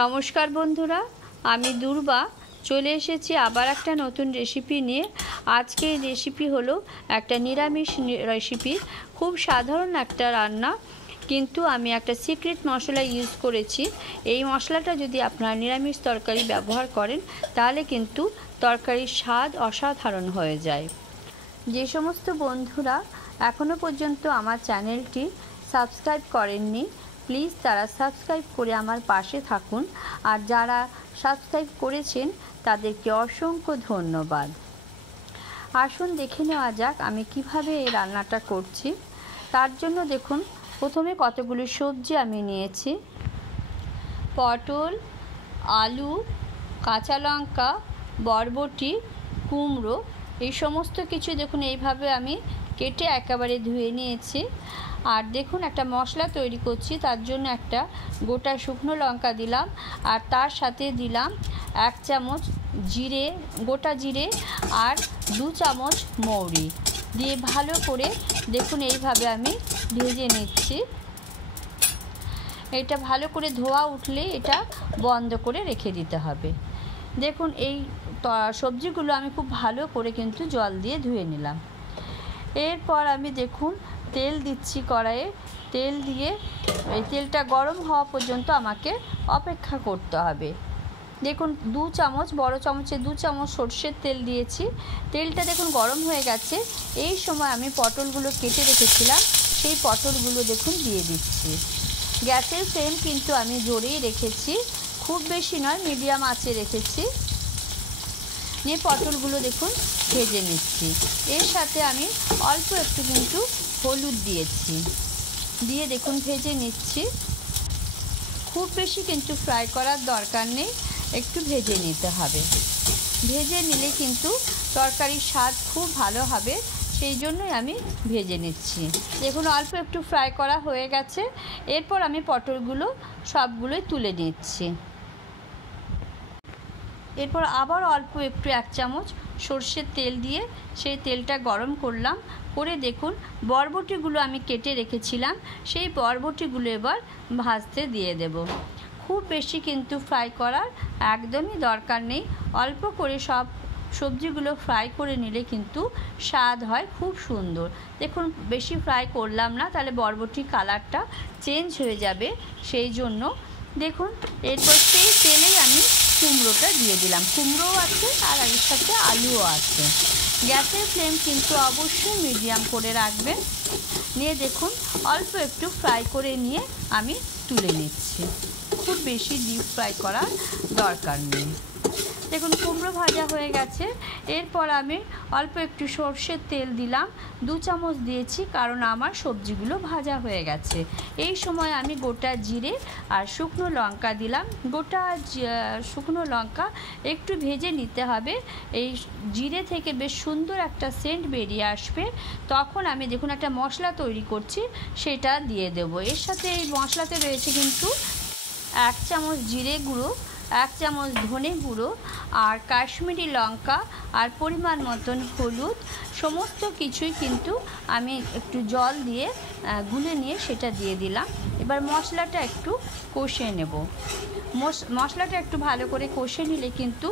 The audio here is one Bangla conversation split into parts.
নমস্কার বন্ধুরা, আমি দুর্বা চলে এসেছি আবার একটা নতুন রেসিপি নিয়ে। আজকে এই রেসিপি হলো একটা নিরামিষ রেসিপি, খুব সাধারণ একটা রান্না, কিন্তু আমি একটা সিক্রেট মশলা ইউজ করেছি। এই মশলাটা যদি আপনারা নিরামিষ তরকারি ব্যবহার করেন তাহলে কিন্তু তরকারির স্বাদ অসাধারণ হয়ে যায়। যে সমস্ত বন্ধুরা এখনও পর্যন্ত আমার চ্যানেলটি সাবস্ক্রাইব করেননি, প্লিজ তারা সাবস্ক্রাইব করে আমার পাশে থাকুন, আর যারা সাবস্ক্রাইব করেছেন তাদেরকে অসংখ্য ধন্যবাদ। আসুন দেখে নেওয়া যাক আমি কিভাবে এই রান্নাটা করছি। তার জন্য দেখুন, প্রথমে কতগুলো সবজি আমি নিয়েছি। পটল, আলু, কাঁচা লঙ্কা, বরবটি, কুমড়ো, এই সমস্ত কিছু দেখুন এইভাবে আমি কেটে একেবারে ধুয়ে নিয়েছি। আর দেখুন একটা মশলা তৈরি করছি, তার জন্য একটা গোটা শুকনো লঙ্কা দিলাম, আর তার সাথে দিলাম 1 চামচ জিরে, গোটা জিরে, আর 2 চামচ মৌরি দিয়ে ভালো করে দেখুন এইভাবে আমি ভেজে নিচ্ছি। এটা ভালো করে ধোয়া উঠলে এটা বন্ধ করে রেখে দিতে হবে। দেখুন এই সবজিগুলো আমি খুব ভালো করে কিন্তু জল দিয়ে ধুয়ে নিলাম। এরপর আমি দেখুন তেল দিচ্ছি কড়াইয়ে। তেল দিয়ে এই তেলটা গরম হওয়া পর্যন্ত আমাকে অপেক্ষা করতে হবে। দেখুন 2 চামচ, বড় চামচে 2 চামচ সরষের তেল দিয়েছি। তেলটা দেখুন গরম হয়ে গেছে। এই সময় আমি পটলগুলো কেটে রেখেছিলাম, সেই পটলগুলো দেখুন দিয়ে দিচ্ছি। গ্যাসের ফ্লেম কিন্তু আমি জোরেই রেখেছি, খুব বেশি নয়, মিডিয়াম আঁচে রেখেছি। নিয়ে পটলগুলো দেখুন ভেজে নিচ্ছি। এর সাথে আমি অল্প একটু কিন্তু হলুদ দিয়েছি, দিয়ে দেখুন ভেজে নিচ্ছি। খুব বেশি কিন্তু ফ্রাই করার দরকার নেই, একটু ভেজে নিতে হবে। ভেজে নিলে কিন্তু তরকারির স্বাদ খুব ভালো হবে, সেই জন্যই আমি ভেজে নিচ্ছি। দেখুন অল্প একটু ফ্রাই করা হয়ে গেছে। এরপর আমি পটলগুলো সবগুলোই তুলে নিচ্ছি। এরপর আবার অল্প একটু 1 চামচ সরষের তেল দিয়ে সেই তেলটা গরম করলাম। করে দেখুন বরবটিগুলো আমি কেটে রেখেছিলাম, সেই বরবটিগুলো এবার ভাজতে দিয়ে দেব। খুব বেশি কিন্তু ফ্রাই করার একদমই দরকার নেই, অল্প করে সব সবজিগুলো ফ্রাই করে নিলে কিন্তু স্বাদ হয় খুব সুন্দর। দেখুন বেশি ফ্রাই করলাম না, তাহলে বরবটির কালারটা চেঞ্জ হয়ে যাবে, সেই জন্য। দেখুন এরপর সেই তেলেই আমি কুমড়োটা দিয়ে দিলাম। কুমড়োও আছে আর এর সাথে আলুও আছে। গ্যাসের ফ্লেম কিন্তু অবশ্যই মিডিয়াম করে রাখবেন। নিয়ে দেখুন অল্প একটু ফ্রাই করে নিয়ে আমি তুলে নিচ্ছি, খুব বেশি ডিপ ফ্রাই করার দরকার নেই। দেখুন কুমড়ো ভাজা হয়ে গেছে। এরপর আমি অল্প একটু সরষের তেল দিলাম, 2 চামচ দিয়েছি, কারণ আমার সবজিগুলো ভাজা হয়ে গেছে। এই সময় আমি গোটা জিরে আর শুকনো লঙ্কা দিলাম। গোটা শুকনো লঙ্কা একটু ভেজে নিতে হবে, এই জিরে থেকে বেশ সুন্দর একটা সেন্ট বেরিয়ে আসবে। তখন আমি দেখুন একটা মশলা তৈরি করছি, সেটা দিয়ে দেব। এর সাথে এই মশলাতে রয়েছে কিন্তু 1 চামচ জিরে গুঁড়ো, 1 চামচ ধনে গুঁড়ো, আর কাশ্মীরি লঙ্কা, আর পরিমাণ মতন হলুদ। সমস্ত কিছুই কিন্তু আমি একটু জল দিয়ে গুলে নিয়ে সেটা দিয়ে দিলাম। এবার মশলাটা একটু কষে নেব। মশলাটা একটু ভালো করে কষে নিলে কিন্তু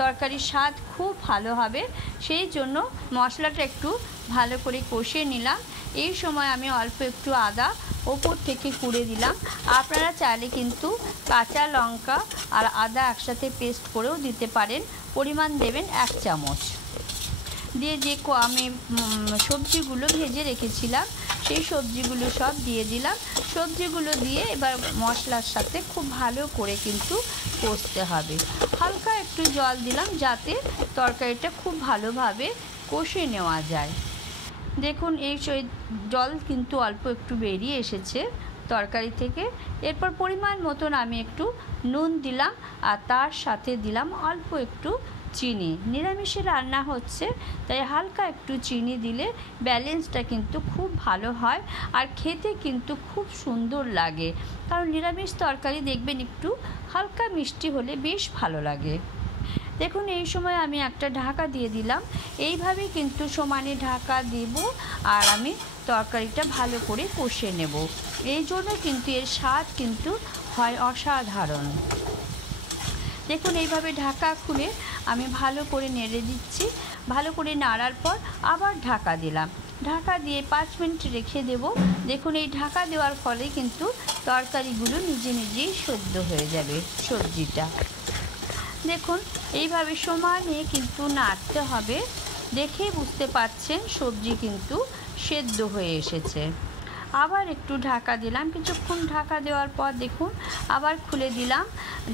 তরকারির স্বাদ খুব ভালো হবে, সেই জন্য মশলাটা একটু ভালো করে কষে নিলাম। এই সময় আমি অল্প একটু আদা ওপর থেকে কুড়ে দিলাম। আপনারা চাইলে কিন্তু কাঁচা লঙ্কা আর আদা একসাথে পেস্ট করেও দিতে পারেন। পরিমাণ দেবেন 1 চামচ দিয়ে। যে আমি সবজিগুলো ভেজে রেখেছিলাম সেই সবজিগুলো সব দিয়ে দিলাম। সবজিগুলো দিয়ে এবার মশলার সাথে খুব ভালো করে কিন্তু কষতে হবে। হালকা একটু জল দিলাম যাতে তরকারিটা খুব ভালোভাবে কষে নেওয়া যায়। দেখুন এই জল কিন্তু অল্প একটু বেরিয়ে এসেছে তরকারি থেকে। এরপর পরিমাণ মতন আমি একটু নুন দিলাম, আর তার সাথে দিলাম অল্প একটু চিনি। নিরামিষে রান্না হচ্ছে, তাই হালকা একটু চিনি দিলে ব্যালেন্সটা কিন্তু খুব ভালো হয়, আর খেতে কিন্তু খুব সুন্দর লাগে। কারণ নিরামিষ তরকারি দেখবেন একটু হালকা মিষ্টি হলে বেশ ভালো লাগে। দেখুন এই সময় আমি একটা ঢাকা দিয়ে দিলাম। এইভাবে কিন্তু সমানে ঢাকা দেব, আর আমি তরকারিটা ভালো করে কষে নেব। এই জন্য কিন্তু এর স্বাদ কিন্তু হয় অসাধারণ। দেখুন এইভাবে ঢাকা খুলে আমি ভালো করে নেড়ে দিচ্ছি। ভালো করে নাড়ার পর আবার ঢাকা দিলাম। ঢাকা দিয়ে 5 মিনিট রেখে দেব। দেখুন এই ঢাকা দেওয়ার ফলে কিন্তু তরকারিগুলো নিজে নিজেই সেদ্ধ হয়ে যাবে সবজিটা। দেখুন এইভাবে সমানে কিন্তু নাড়তে হবে। দেখেই বুঝতে পারছেন সবজি কিন্তু সেদ্ধ হয়ে এসেছে। আবার একটু ঢাকা দিলাম। কিছুক্ষণ ঢাকা দেওয়ার পর দেখুন আবার খুলে দিলাম।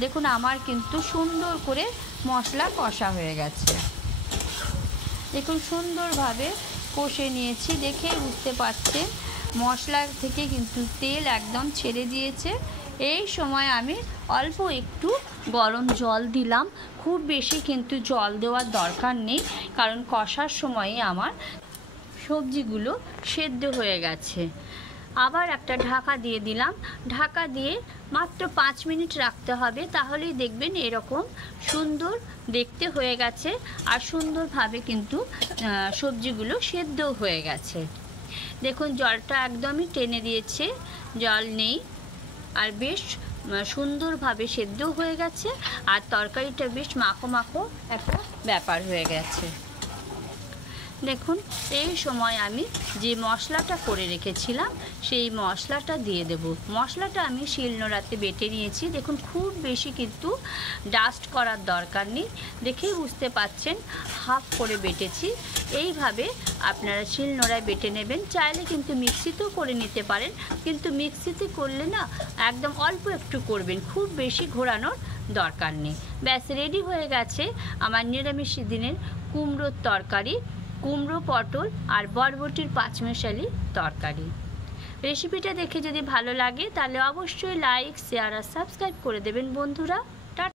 দেখুন আমার কিন্তু সুন্দর করে মশলা কষা হয়ে গেছে। দেখুন সুন্দরভাবে কষে নিয়েছি। দেখেই বুঝতে পারছেন মশলা থেকে কিন্তু তেল একদম ছেড়ে দিয়েছে। এই সময় আমি অল্প একটু গরম জল দিলাম। খুব বেশি কিন্তু জল দেওয়ার দরকার নেই, কারণ কষার সময়ে আমার সবজিগুলো সেদ্ধ হয়ে গেছে। আবার একটা ঢাকা দিয়ে দিলাম। ঢাকা দিয়ে মাত্র 5 মিনিট রাখতে হবে, তাহলেই দেখবেন এরকম সুন্দর দেখতে হয়ে গেছে আর সুন্দরভাবে কিন্তু সবজিগুলো সেদ্ধ হয়ে গেছে। দেখুন জলটা একদমই টেনে দিয়েছে, জল নেই আর বেশ সুন্দরভাবে সেদ্ধ হয়ে গেছে আর তরকারিটা বেশ মাখো মাখো একটা ব্যাপার হয়ে গেছে। দেখুন এই সময় আমি যে মশলাটা করে রেখেছিলাম সেই মশলাটা দিয়ে দেব। মশলাটা আমি শিলনোড়াতে বেটে নিয়েছি। দেখুন খুব বেশি কিন্তু ডাস্ট করার দরকার নেই, দেখেই বুঝতে পাচ্ছেন হাফ করে বেটেছি। এইভাবে আপনারা শিলনোড়ায় বেটে নেবেন। চাইলে কিন্তু মিক্সিতেও করে নিতে পারেন, কিন্তু মিক্সিতে করলে না একদম অল্প একটু করবেন, খুব বেশি ঘোরানোর দরকার নেই। ব্যাস রেডি হয়ে গেছে আমার নিরামিষ দিনের কুমড়োর তরকারি, কুমড়ো পটল আর বরবটির পাঁচমেশালি তরকারি। রেসিপিটা দেখে যদি ভালো লাগে তাহলে অবশ্যই লাইক, শেয়ার আর সাবস্ক্রাইব করে দেবেন বন্ধুরা।